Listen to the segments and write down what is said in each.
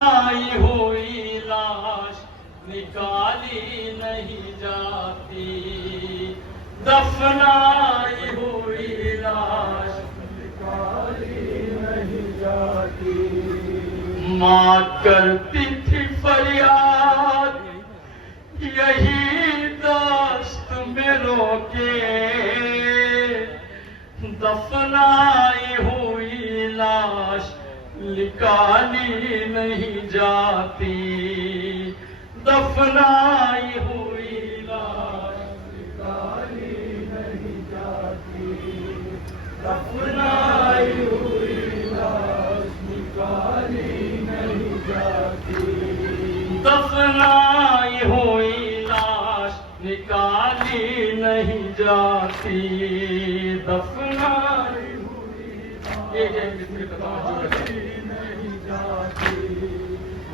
آئی ہوئی لاش نکالی نہیں جاتی، دفنائی ہوئی لاش نکالی نہیں جاتی۔ ماں کرتی تھی فریاد یہی دست میں رو کے، دفنائی ہوئی لاش نکالی نہیں جاتی، دفنائی ہوئی لاش نکالی نہیں جاتی، دفنائی ہوئی لاش نکالی نہیں جاتی، دفنائی ہوئی لاش نکالی نہیں جاتی، دفنائی ہوئی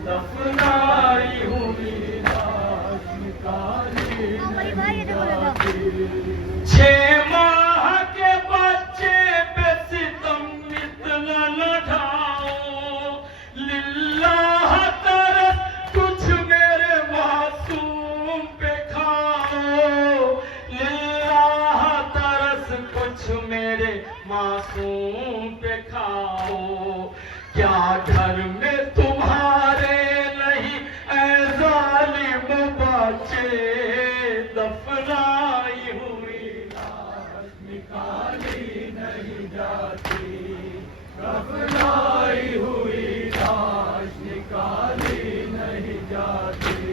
دفنائی ہوئی لاش نکالی نہیں جاتی۔ 6 ماہ کے بچے پہ ستم اتنا نہ ڈھاؤ، للہ ترس کچھ میرے معصوم پہ کھاؤ، للہ ترس کچھ میرے معصوم پہ کھاؤ، کیا گھر میں تمہارے نہیں اے ظالم بچے، دفنائی ہوئی لاش نکالی نہیں جاتی، دفنائی ہوئی لاش نکالی نہیں جاتی،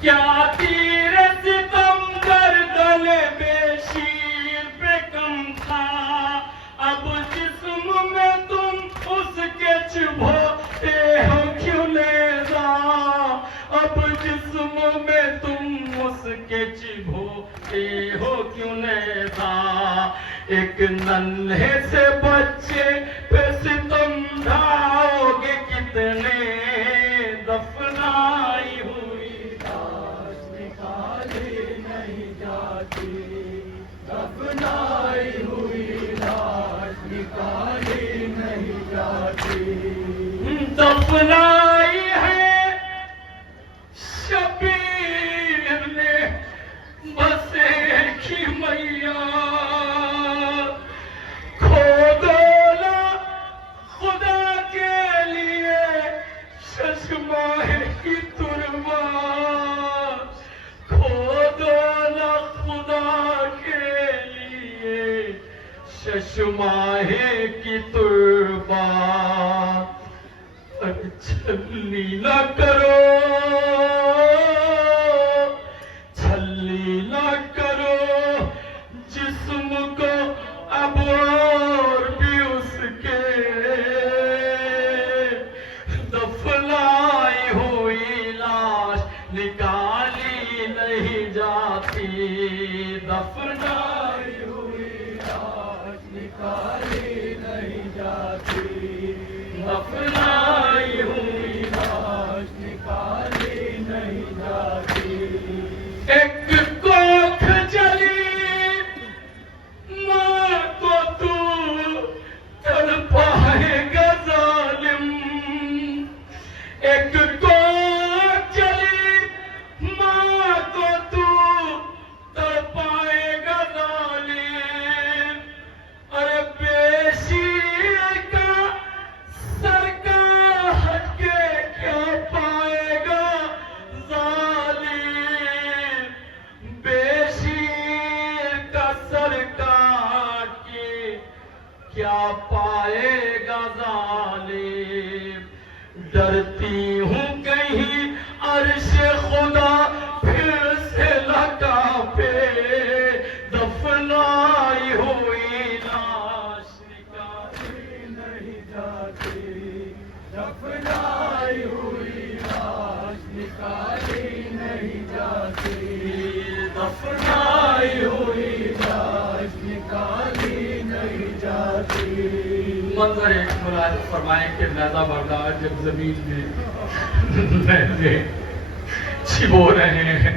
کیا تیر ستم گردن بے شیر پہ کم تھا، اب جسم میں تم اس کے چبھوتے ہو کیوں نیزا، اب جسم میں تم اس کے چبھوتے ہو کیوں نیزا، ایک ننھے سے بچے پہ ستم ڈھاؤ گے کتنے، دفنائی ہوئی لاش نکالی نہیں جاتی، دفنائی ہوئی لاش نکالی نہیں جاتی، دفنائی ہے شبیر نے بس ایک ہی میاں، کھودولا خدا کے لیے چشمہ کی تربا، کھودولا خدا کے لیے چشمہ کی تربا، اب چھلی نہ کرو، چھلی نہ کرو جسم کو اب اور بھی اس کے، دفنائی ہوئی لاش نکالی نہیں جاتی، دفنائی ہوئی لاش نکالی نہیں جاتی، دفنائی ہوئی لاش نکالی نہیں جاتی، ایک کوکھ جلی ماں کو تو تڑپائے گا ظالم، ایک کوکھ جلی ماں کو تو تڑپائے گا ظالم، ارے بے شیر کا سر کا ہٹ کے کیا پائے گا ظالم، بے شیر کا سر کاٹ کے کیا پائے گا ظالم، ڈرتی ہوں کہیں عرش خدا پھر سے نہ کانپے، دفنائی ہوئی لاش نکالی نہیں جاتی، دفنائی ہوئی لاش نکالی نہیں جاتی، دفنائی ہوئی لاش نکالی نہیں جاتی۔ منظر ایک ملاحظہ فرمائیں کہ نیزہ بردار جب زمین میں نیزے چھبو رہے ہیں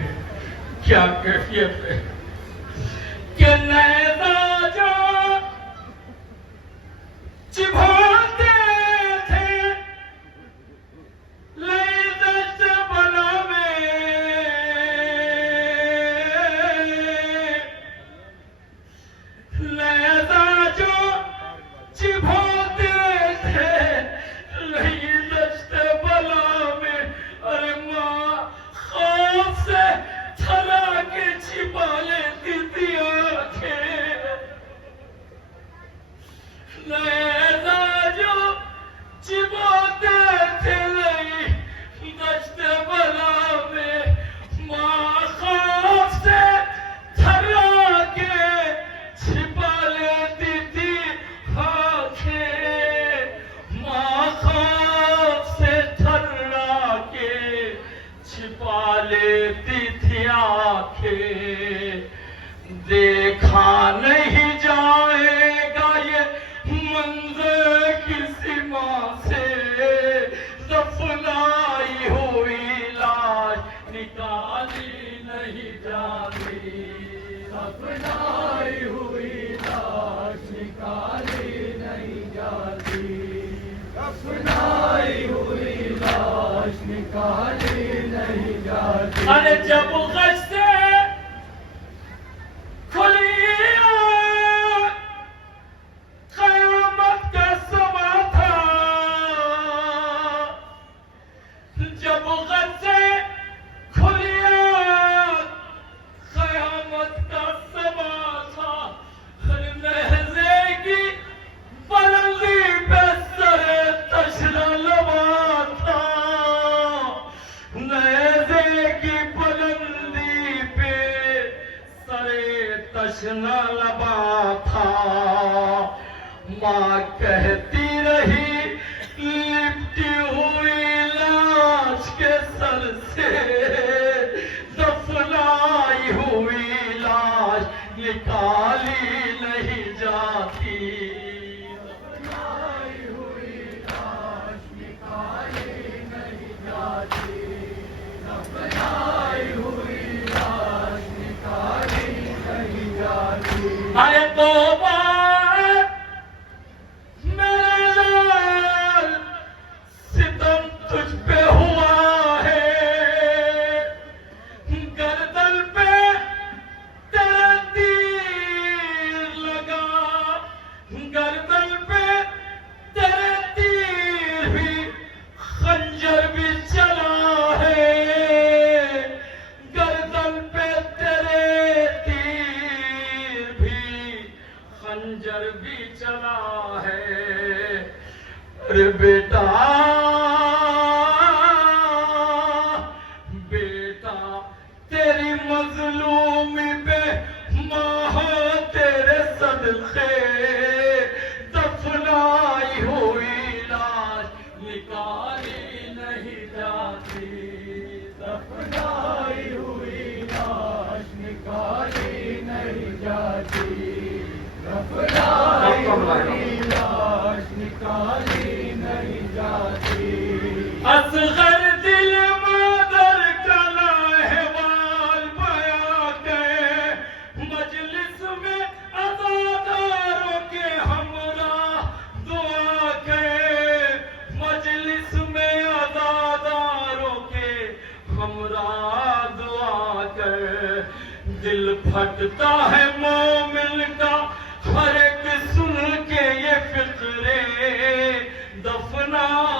کیا کیفیت ہے، کہ نیزہ جو چبھوتے تھے تھا ماں کہتی رہی لپٹی ہوئی لاش کے سر سے دفنائی ہوئی لاش نکالی نہیں جاتی دفنائی ہوئی لاش نکالی نہیں جاتی دفنائی ہوئی لاش نکالی نہیں جاتی ارے توبہ تجھ پہ ہوا ہے گردن پہ تیرا تیر لگا گردن پہ تیرا تیر بھی خنجر بھی چلا ہے گردن پہ تیرے تیر بھی خنجر بھی چلا ہے ارے بیٹا تیری مظلومی پہ ماں تیرے صدقے دفنائی ہوئی لاش نکالی نہیں جاتی دفنائی ہوئی لاش نکالی نہیں جاتی دفنائی ہوئی لاش نکالی نہیں جاتی اصغر دل مادر کا لاہوال بیا گئے مجلس میں عزاداروں کے ہمراہ دعا گئے مجلس میں عزاداروں کے ہمراہ دعا گئے دل پھٹتا ہے مومن کا ہر ایک سن کے یہ فقرے دفنا